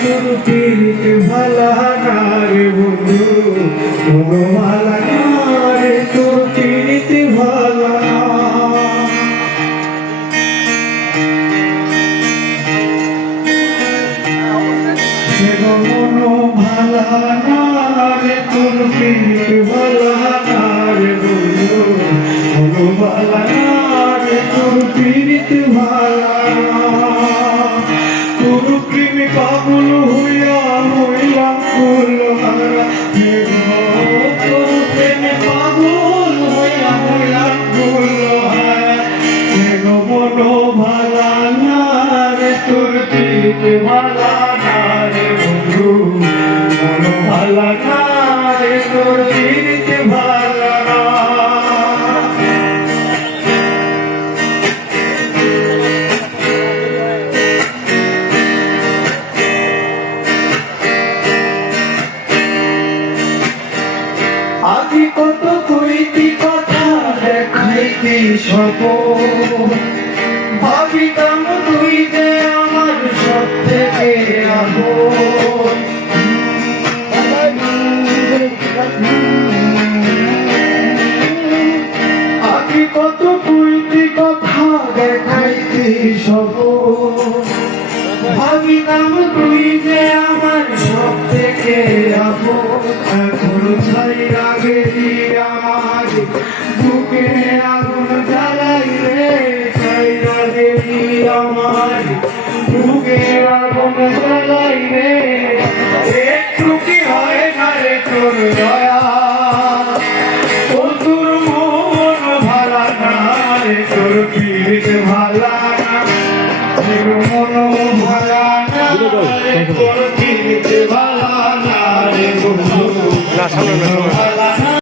তোর পীড়িত ভালা না রে বন্ধু, কোনো ভালা না রে তোর পীড়িত ভালা না। কোনো ভালা না রে তোর পীড়িত ভালা না রে বন্ধু, কোনো ভালা না রে তোর পীড়িত ভালা না। তোর প্রেমে পাগল হইয়া হইলাম কুলহারা, তোর প্রেমে পাগল হইয়া হইলাম কুলহারা। মনো ভালা না রে তোর পীড়িত ভালা না রে বন্ধু, মনো ভালা না রে তোর পীড়িত ভালা না। আগে কত কইতি কথা দেখাইতি স্বপন, ভাবিতাম তুই যে আমার সব থেকে আপন। আগে কত কইতি কথা দেখাইতি স্বপন, ভাবিতাম তুই যে আমার সব থেকে আপন। এখন ছাইরা গেলি আমার বুকে আগুন জ্বালাই রে, ছাইরা গেলি আমার বুকে আগুন জ্বালাই রে। একটু কি হয় না রে তোর দয়া, ও তোর মন ভালা না রে তোর পীড়িত ভালা না। মন ভালা না রে তোর পীড়িত ভালা না রে বন্ধু,